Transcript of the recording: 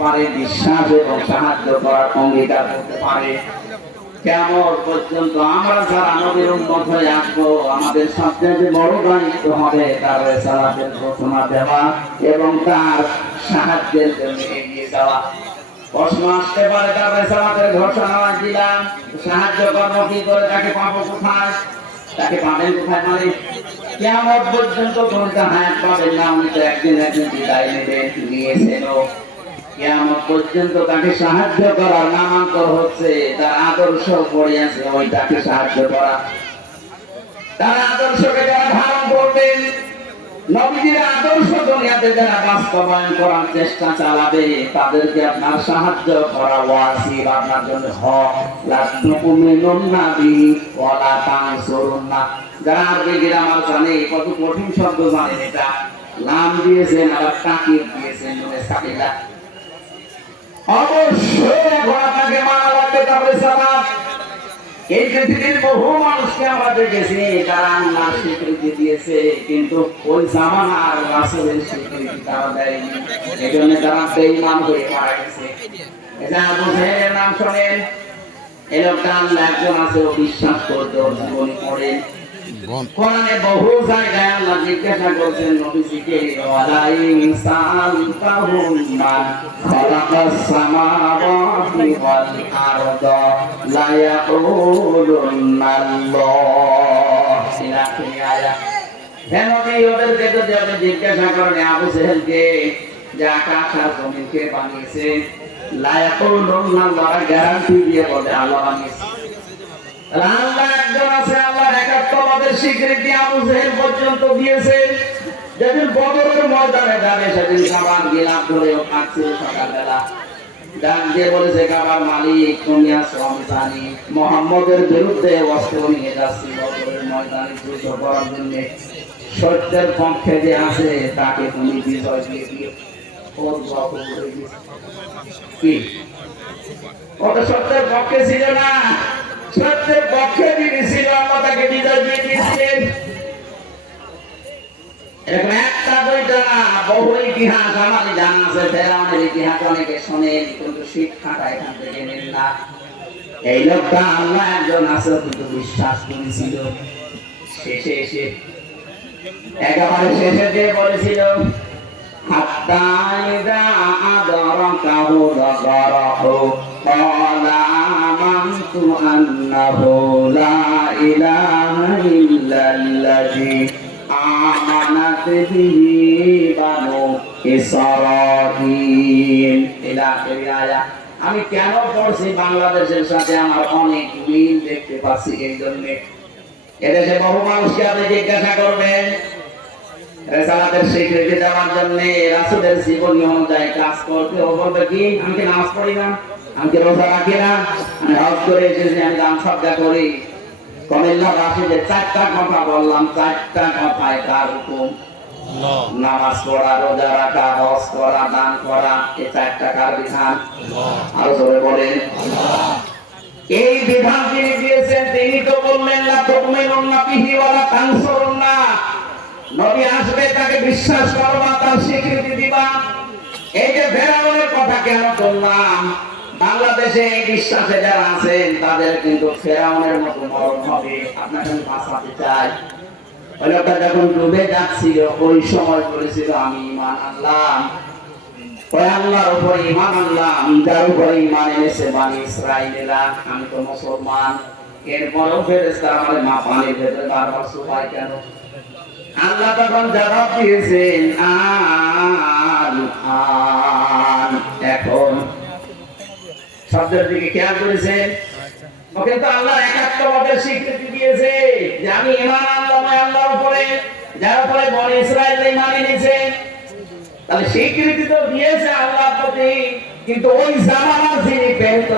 পারে, বিশ্বাস এবং সাহায্য করার অঙ্গীকার করতে পারে। কিয়ামত পর্যন্ত আমরা যারা নবীর উম্মত হয়ে আসবো, আমাদের সবচেয়ে বড় দায়িত্ব হবে তার রিসালাতের ঘোষণা দেওয়া এবং তার সাহায্যের জন্য এগিয়ে যাওয়া। প্রশ্ন আসতে পারে, তার রিসালাতের ঘোষণা দিলাম, সাহায্য করবো কি করে, তাকে পাবো কোথায়? তাকে পাবেন কোথায়? মানে কিয়ামত পর্যন্ত কোন হায়াত পাবেন না, উনি তো একদিন বিদায় নেবেন, নিয়েছেন। কিয়ামত পর্যন্ত তাকে সাহায্য করার নামান্তর হচ্ছে তার আদর্শ পড়ে আছে, ওই তাকে সাহায্য করা। তার আদর্শকে যারা ধারণ করবেন, নবীজির আদর্শ দুনিয়াতে যারা বাস্তবায়ন করার চেষ্টা চালাবে, তাদেরকে আপনার সাহায্য করা ওয়াজিব, আপনার জন্য হক। লা তুমিনুন্না বিহি ওয়া লা তানসুরুন্না। যারা আরবি গ্রামার জানে, কত কঠিন শব্দ জানেন, এটা লাম দিয়েছেন আবার তাকিদ দিয়েছেন, মানে সাকিলা। অবশ্যই এখন আপনাকে মানা লাগবে তার রিসালাত। এই পৃথিবীর বহু মানুষকে আমরা দেখেছি তারা আল্লাহর স্বীকৃতি দিয়েছে, কিন্তু ওই জামানার রাসূলের স্বীকৃতি তারা দেয়নি। এই জন্য তারা বেঈমান হয়ে মারা গেছে। এটা আবু জাহেলের নাম শোনেন। এই লোকটা আল্লাহ একজন আছে, ও বিশ্বাস করতে, ওর জীবনী পড়েন। কোরআনে বহু জায়গায় আল্লাহ জিজ্ঞাসা করছেন নবীজিকে, ওয়ালাইন সাআলতাহুম মান খালাকাস সামাওয়াতি ওয়াল আরদা লা ইয়াকুলুন্নাল্লাহ। ইলাহি আয়াত। কেন ওদেরকে যদি আপনি জিজ্ঞাসা করেন আবু জাহেলকে যে আকাশ আর জমিনকে বানিয়েছে, লা ইয়াকুলুন্নাল্লাহ, গ্যারান্টি দিয়ে বলে আল্লাহ বানিয়েছে। আল্লাহ একজন আছে, আল্লাহর একাত্মবাদের স্বীকৃতি আবু জাহেল পর্যন্ত দিয়েছে। যেদিন বদরের ময়দানে যাবে, সেদিন কাবার গিলাফ ধরেও কাটছিল সকালবেলা। ডাক দিয়ে বলেছে, কাবার মালিক তুমি আছো, আমি জানি। মুহাম্মদের বিরুদ্ধে অস্ত্র নিয়ে যাচ্ছি বদরের ময়দানে যুদ্ধ করার জন্য। সত্যের পক্ষে যে আছে তাকে তুমি বিজয় দিয়ে দিও। কি ওটা সত্যের পক্ষে ছিল না, সত্যের পক্ষে যিনি ছিল আল্লাহ তাকে বিজয় দিয়ে দিয়েছিলেন। এরকম একটা দুইটা না, বহু ইতিহাস আমাদের জানা আছে। ফেরাউনের ইতিহাস অনেকে শোনেন, কিন্তু শিক্ষাটা এখান থেকে নেন না। এই লোকটা আল্লাহ একজন আছে কিন্তু বিশ্বাস করেছিল। শেষে এসে একেবারে শেষে দিয়ে বলেছিল, হাত্তা ইযা আদরাকাহুল গরকু ক্বালা আমানতু আন্নাহু লা ইলাহা ইল্লাল্লাযী আমানাত বিহি বানু ইসরাঈল। ইলা আখির আয়াত। আমি কেন পড়ছি, বাংলাদেশের সাথে আমার অনেক মিল দেখতে পাচ্ছি। এই জন্য এদেশে বহু মানুষকে আপনি জিজ্ঞাসা করবেন, রিসালাতের স্বীকৃতি দেওয়ার জন্য রাসূলের জীবনী অনুযায়ী কাজ করতে, ও বলবে কি, আমি কি নামাজ পড়ি না, আমি কি রোজা রাখি না, আমি হজ করে এসেছি, আমি দান সদকা করি। কুমিল্লা বাসীদের চারটা কথা বললাম, চারটা কথায় তার হুকুম। নামাজ পড়া, রোজা রাখা, হজ করা, দান করা, এই চারটা কার বিধান? আরো জোরে বলেন। এই বিধান তিনি দিয়েছেন, তিনি তো বললেন লা তুমিনুন্না বিহি ওয়া লা তানসুরুন্না। নবী আসবে, তাকে বিশ্বাস করবা, তার স্বীকৃতি দিবা। এই যে ফেরাউনের কথা কেন বললাম, বাংলাদেশে এই বিশ্বাসে যারা আছেন তাদের কিন্তু ফেরাউনের মতো মরণ হবে। আপনাকে আমি বাঁচাতে চাই। ওই লোকটা যখন ডুবে যাচ্ছিল, ওই সময় বলেছিল, আমি ঈমান আনলাম, ওই আল্লাহর উপরে ঈমান আনলাম যার উপরে ঈমান এনেছে বনি ইসরাঈলেরা, আমি তো মুসলমান। এরপরেও ফেরেশতারা আমাদের মা পানির ভেতরে বারবার সুবাই কেন? আল্লাহ তখন জবাব দিয়েছেন, এখন শব্দের দিকে খেয়াল করেছেন। ওকে তো আল্লাহ একাত্মবাদের স্বীকৃতি দিয়েছে যে আমি ঈমান আনলাম আল্লাহর উপরে, যার উপরে বনি ইসরাঈল ঈমান এনেছে। তাহলে স্বীকৃতি তো দিয়েছে আল্লাহর প্রতি, কিন্তু ওই জামানার যিনি প্রেরিত